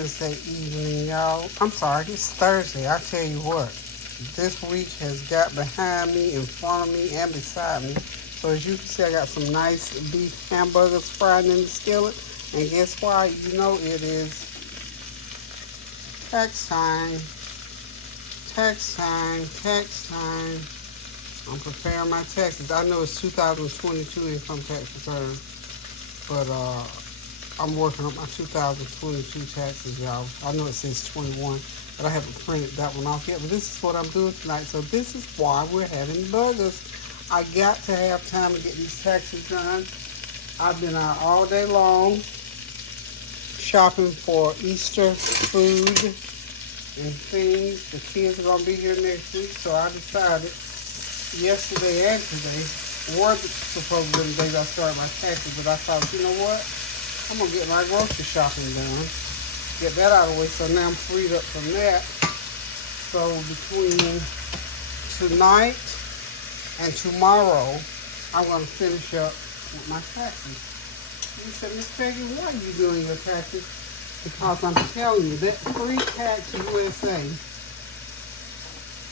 Wednesday evening, y'all. I'm sorry, it's Thursday. I tell you what, this week has got behind me, in front of me, and beside me. So as you can see, I got some nice beef hamburgers fried in the skillet. And guess what? You know it is tax time, tax time, tax time. I'm preparing my taxes. I know it's 2022 income tax return, but I'm working on my 2022 taxes, y'all. I know it says 21, but I haven't printed that one off yet. But this is what I'm doing tonight. So this is why we're having burgers. I got to have time to get these taxes done. I've been out all day long shopping for Easter food and things. The kids are going to be here next week, so I decided yesterday and today were supposed to be the days I started my taxes, but I thought, you know what? I'm going to get my grocery shopping done, get that out of the way, so now I'm freed up from that. So between tonight and tomorrow, I'm going to finish up with my taxes. You said, Miss Peggy, why are you doing your taxes? Because I'm telling you, that Free Tax USA,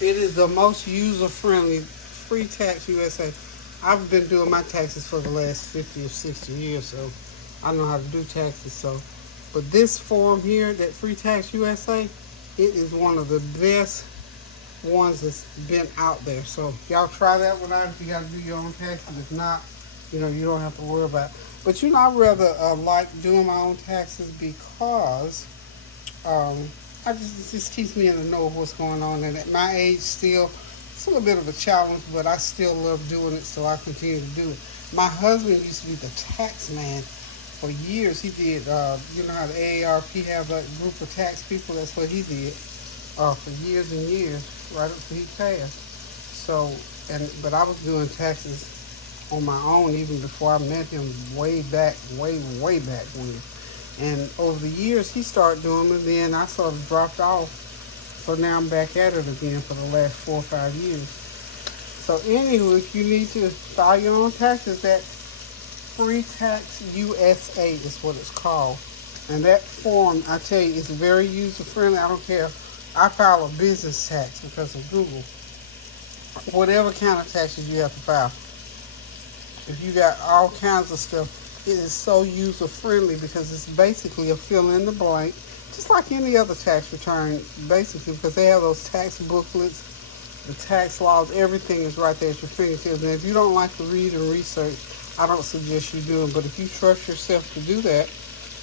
it is the most user-friendly Free Tax USA. I've been doing my taxes for the last 50 or 60 years, so I know how to do taxes. So, but this form here, that Free Tax USA, it is one of the best ones that's been out there. So y'all try that one out if you got to do your own taxes. If not, you don't have to worry about it. But I rather like doing my own taxes because it just keeps me in the know of what's going on. And at my age, still, it's a little bit of a challenge, but I still love doing it, so I continue to do it. My husband used to be the tax man for years. He did, you know how the AARP have a group of tax people? That's what he did for years and years, right up till he passed. So, but I was doing taxes on my own even before I met him way back when. And over the years, he started doing it, then I sort of dropped off. So now I'm back at it again for the last 4 or 5 years. So anyway, if you need to file your own taxes, that Free Tax USA is what it's called. And that form, I tell you, is very user-friendly. I don't care. I file a business tax because of Google. Whatever kind of taxes you have to file. If you got all kinds of stuff, it is so user-friendly because it's basically a fill-in-the-blank, just like any other tax return, basically, because they have those tax booklets, the tax laws, everything is right there at your fingertips. And if you don't like to read and research, I don't suggest you do it. But if you trust yourself to do that,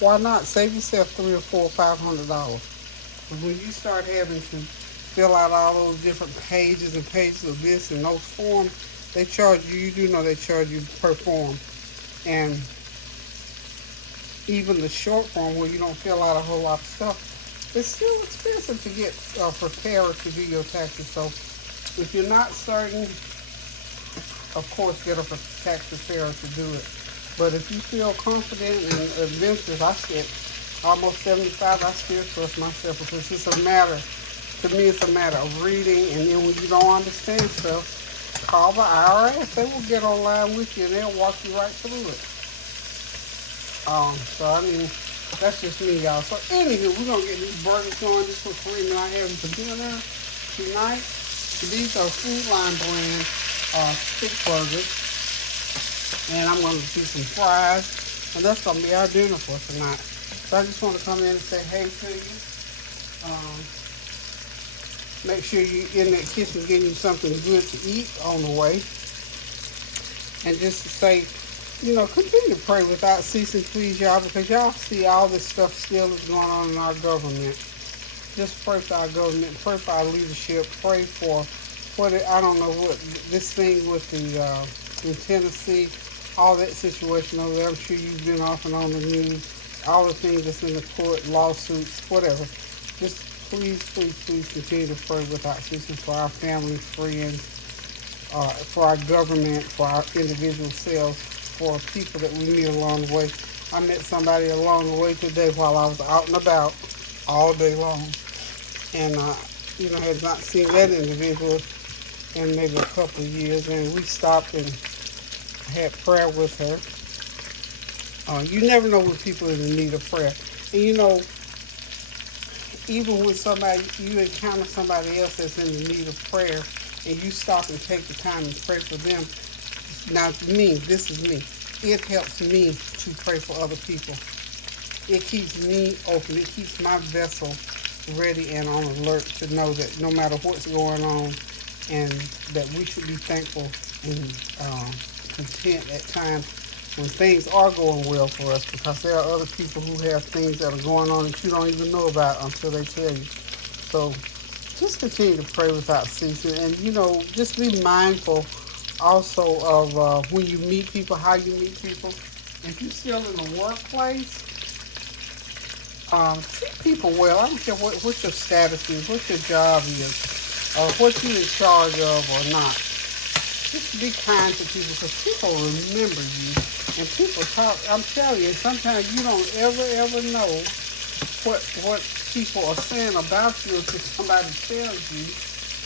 why not? Save yourself $300 or $400 or $500. But when you start having to fill out all those different pages and pages of this and those forms, they charge you. You do know they charge you per form. And even the short form where you don't fill out a whole lot of stuff, it's still expensive to get a preparer to do your taxes. So if you're not certain, of course, get a tax preparer to do it. But if you feel confident and adventurous, I said almost 75, I still trust myself because it's a matter, to me, it's a matter of reading. And then when you don't understand stuff, call the IRS. They will get online with you and they'll walk you right through it. So I mean, that's just me, y'all. So anywho, we're gonna get these burgers going. This was Kareem and I having for dinner tonight. These are Food Line brand stick burgers, and I'm gonna do some fries, and that's gonna be our dinner for tonight. So I just want to come in and say hey to you. Make sure you're in that kitchen getting you something good to eat on the way, and just to say, continue to pray without ceasing, please, y'all, because y'all see all this stuff still is going on in our government. Just pray for our government, pray for our leadership, pray for I don't know what, this thing with in Tennessee, all that situation over there. I'm sure you've been off and on the news, all the things that's in the court, lawsuits, whatever. Just please continue to pray without ceasing for our family, friends, for our government, for our individual selves, for people that we meet along the way. I met somebody along the way today while I was out and about all day long. And, had not seen that individual in maybe a couple of years. And we stopped and had prayer with her. You never know when people are in need of prayer. And even when somebody, you encounter somebody else that's in the need of prayer, and you stop and take the time and pray for them. Now, me, this is me. It helps me to pray for other people. It keeps me open. It keeps my vessel ready and on alert to know that no matter what's going on, and that we should be thankful and content at times when things are going well for us, because there are other people who have things that are going on that you don't even know about until they tell you. So just continue to pray without ceasing, and just be mindful also of when you meet people, how you meet people. If you're still in the workplace, treat people well. I don't care what your status is, what your job is, or what you're in charge of or not. Just be kind to people, because people remember you, and people talk. I'm telling you, sometimes you don't ever know what people are saying about you until somebody tells you,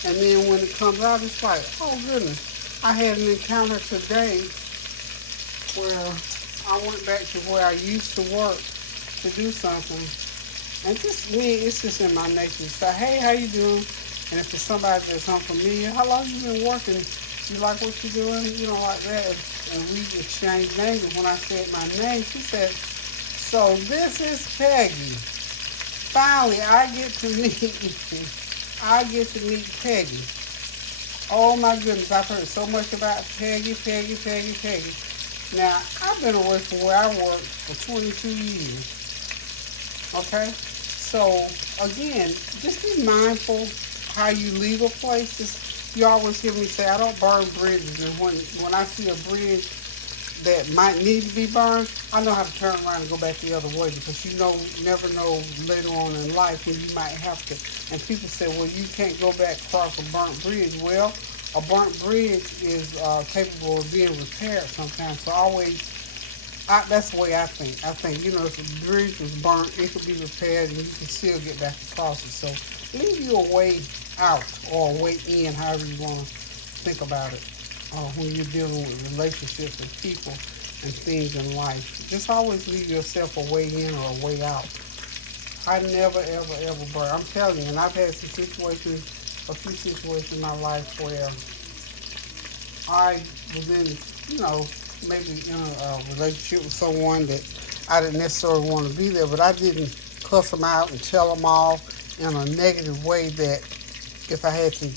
and then when it comes out, it's like, oh goodness. I had an encounter today where I went back to where I used to work to do something, and just me, it's just in my nature to say, hey, how you doing? And if it's somebody that's unfamiliar, how long you been working? You like what you're doing? Like that. And we exchanged names, and when I said my name, she said, so this is Peggy. Finally, I get to meet Peggy. Oh my goodness, I've heard so much about Peggy. Now, I've been away from where I worked for 22 years. Okay? So, again, just be mindful how you leave a place. You always hear me say, I don't burn bridges. And when I see a bridge that might need to be burned, I know how to turn around and go back the other way, because you never know later on in life when you might have to. And people say, well, you can't go back across a burnt bridge. Well, a burnt bridge is capable of being repaired sometimes. So that's the way I think. I think, if a bridge was burnt, it could be repaired and you can still get back across it. So leave your way out or a way in, however you want to think about it. When you're dealing with relationships with people and things in life, just always leave yourself a way in or a way out. I never, ever burn. I'm telling you, and I've had a few situations in my life where I was in, maybe in a relationship with someone that I didn't necessarily want to be there, but I didn't cuss them out and tell them off in a negative way, that if I had to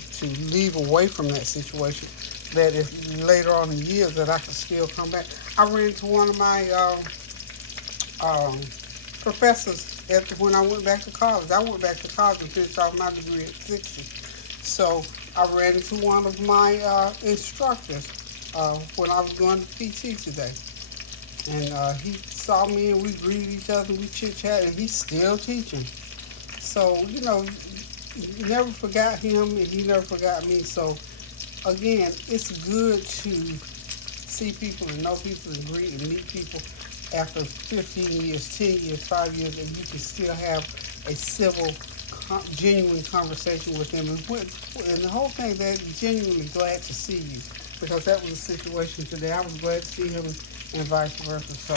leave away from that situation, that if later on in years that I could still come back. I ran into one of my professors when I went back to college. I went back to college and finished off my degree at 60. So I ran into one of my instructors when I was going to PT today. And he saw me and we greeted each other, we chit-chatted, and he's still teaching. So, never forgot him and he never forgot me. So, again, it's good to see people and know people and greet and meet people after 15 years, 10 years, 5 years, and you can still have a civil, genuine conversation with them. And the whole thing, they're genuinely glad to see you, because that was the situation today. I was glad to see him and vice versa. So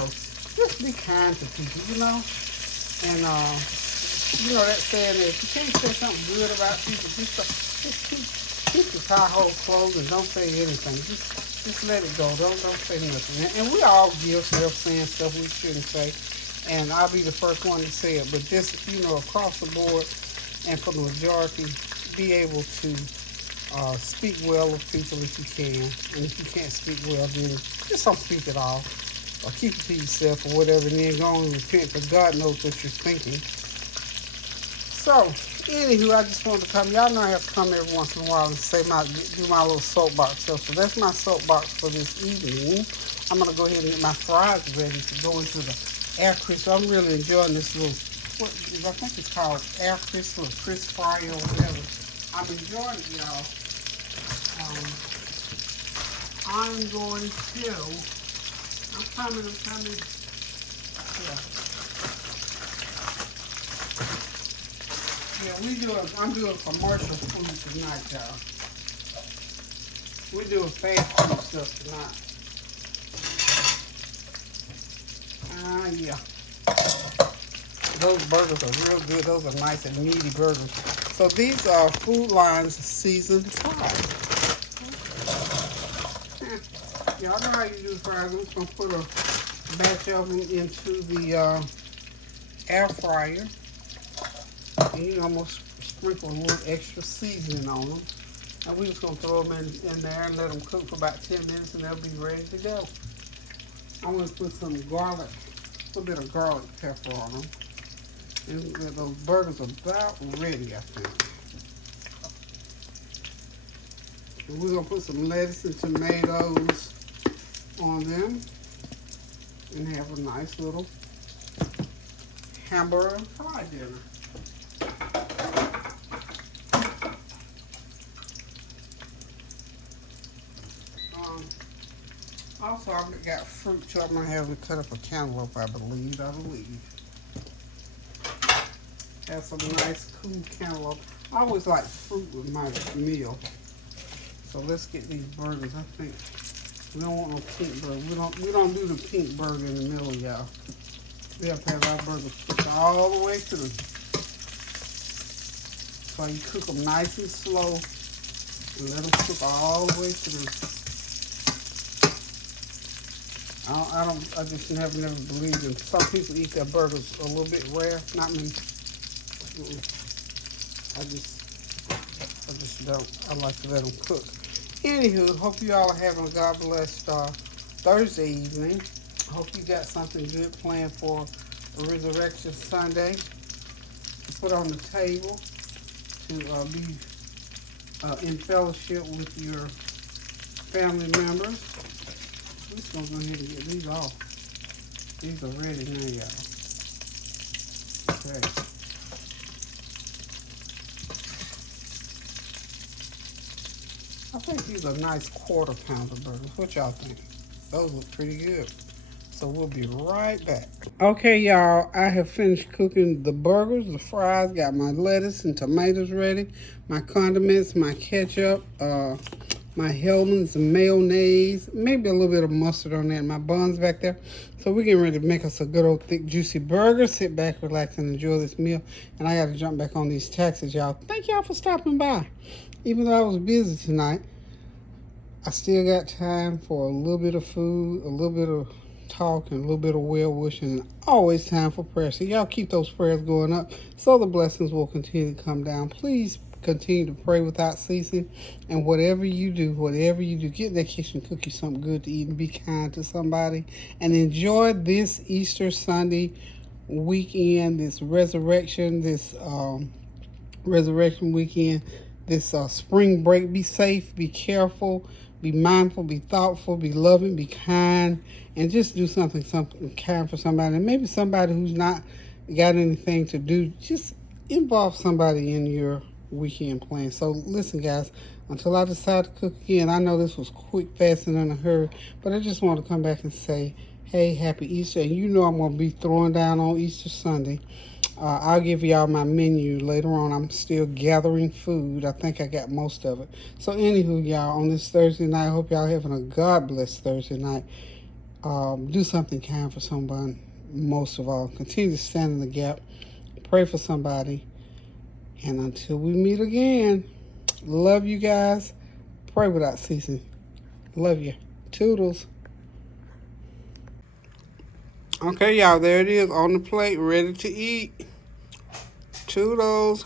just be kind to people, And, that saying that if you can't say something good about people, just keep your tie-hole closed and don't say anything. Just let it go. Don't say nothing. And we all guilty of saying stuff we shouldn't say. And I'll be the first one to say it. But just, across the board and for the majority, be able to speak well of people if you can. And if you can't speak well, then just don't speak at all. Or keep it to yourself or whatever, and then go on and repent, because God knows what you're thinking. So, anywho, I just wanted to come. Y'all know I have to come every once in a while and do my little soapbox stuff. So that's my soapbox for this evening. I'm going to go ahead and get my fries ready to go into the air crisp. I'm really enjoying this little, I think it's called air crisp or crisp fry or whatever. I'm enjoying it, y'all. I'm going to, I'm coming. Yeah. Yeah, I'm doing commercial food tonight, y'all. We're doing fast food stuff tonight. Yeah. Those burgers are real good. Those are nice and meaty burgers. So these are Food Line's seasoned fries. Y'all know how you do fries. I'm just going to put a batch of them into the air fryer. And you almost sprinkle a little extra seasoning on them. And we're just going to throw them in there and let them cook for about 10 minutes and they'll be ready to go. I'm going to put some garlic, a little bit of garlic pepper on them. And those burgers are about ready, I think. And we're going to put some lettuce and tomatoes on them and have a nice little hamburger and fry dinner. Also, I've got fruit too. I'm going to have to cut up a cantaloupe, I believe. Have some nice cool cantaloupe. I always like fruit with my meal. So let's get these burgers. I think we don't want no pink burger. We don't do the pink burger in the middle, y'all. We have to have our burgers cooked all the way through. So you cook them nice and slow and let them cook all the way through. I just never believed in. Some people eat their burgers a little bit rare. Not me. I just don't. I like to let them cook. Anywho, hope you all are having a God bless Thursday evening. Hope you got something good planned for Resurrection Sunday to put on the table to be in fellowship with your family members. I'm just going to go ahead and get these off. These are ready now, y'all. Okay. I think these are nice quarter pounder burgers. What y'all think? Those look pretty good. So we'll be right back. Okay, y'all, I have finished cooking the burgers, the fries, got my lettuce and tomatoes ready, my condiments, my ketchup, my Hellman's mayonnaise, maybe a little bit of mustard on that, my buns back there. So we're getting ready to make us a good old thick juicy burger. Sit back, relax, and enjoy this meal. And I got to jump back on these taxes, y'all. Thank y'all for stopping by. Even though I was busy tonight, I still got time for a little bit of food, a little bit of talk, and a little bit of well-wishing, and always time for prayer. So y'all keep those prayers going up so the blessings will continue to come down. Please continue to pray without ceasing, and whatever you do, get in that kitchen, cook you something good to eat, and be kind to somebody, and enjoy this Easter Sunday weekend, this resurrection weekend, this spring break. Be safe, be careful, be mindful, be thoughtful, be loving, be kind, and just do something kind for somebody. And maybe somebody who's not got anything to do, just involve somebody in your weekend plan. So listen, guys, until I decide to cook again, I know this was quick, fast, and in a hurry, but I just want to come back and say, hey, happy Easter. And you know I'm going to be throwing down on Easter Sunday. I'll give y'all my menu later on. I'm still gathering food. I think I got most of it. So anywho, y'all, on this Thursday night, I hope y'all having a God bless Thursday night. Do something kind for someone. Most of all, continue to stand in the gap. Pray for somebody. And until we meet again, love you guys. Pray without ceasing. Love you. Toodles. Okay, y'all, there it is on the plate, ready to eat. Toodles.